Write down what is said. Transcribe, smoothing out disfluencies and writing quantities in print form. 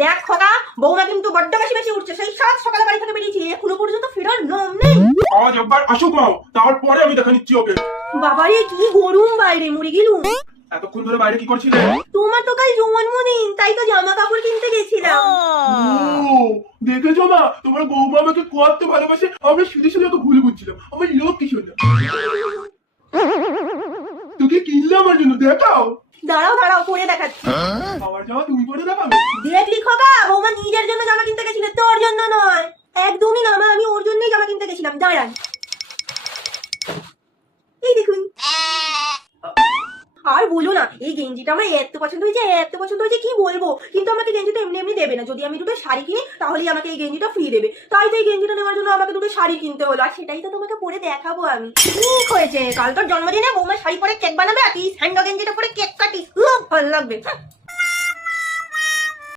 দেখ খোকা, বৌমা কিন্তু বড্ড বেশি বেশি উঠছে। সেই সাত সকালে বাড়ি থেকে বেরিয়েছি, এখনো পর্যন্ত ফেরার নাম নেই। আজ একবার আসুক মাও, তারপরে আমি দেখা নিচ্ছি ওকে। বাবারে কি গরম বাইরে, মরে গেলুম। এতক্ষণ ধরে বাইরে কি করছিলে? তোমার তো কাল জন্মদিন, তাই তো জামা কাপড় কিনতে গেছিলাম। ও দেখেছো মা, তোমার বৌমা আমাকে কত ভালোবাসে। আমি শুধু শুধু ওকে ভুল বুঝছিলাম। আমার লোক কি শোনা, তোকে কিনলে আমার জন্য, দেখাও। দাঁড়াও দাঁড়াও, পরে দেখাচ্ছি। আমার জামা তুমি পরে দেখাবে? দেখলি খোকা, বৌমা নিজের জন্য জামা কিনতে গেছিল, তোর জন্য নয়। একদমই না মা, আমি ওর জন্যই জামা কিনতে গেছিলাম। দাঁড়ান, এই দেখুন। আর বলো না, এই গেঞ্জিটা আমার এত পছন্দ হয়েছে, এত পছন্দ হয়েছে কি বলবো। কিন্তু আমাকে গেঞ্জিটা এমনি এমনি দেবে না, যদি আমি দুটো শাড়ি কিনি তাহলেই আমাকে এই গেঞ্জিটা ফ্রি দেবে। তাই তো এই গেঞ্জিটা নেওয়ার জন্য আমাকে দুটো শাড়ি কিনতে হলো, আর সেটাই তো তোমাকে পরে দেখাবো আমি। ঠিক হয়েছে, কাল তোর জন্মদিনে বৌমা শাড়ি পরে কেক বানাবে আর তুই স্যান্ডো গেঞ্জিটা পরে কেক কাটিস, খুব ভালো লাগবে।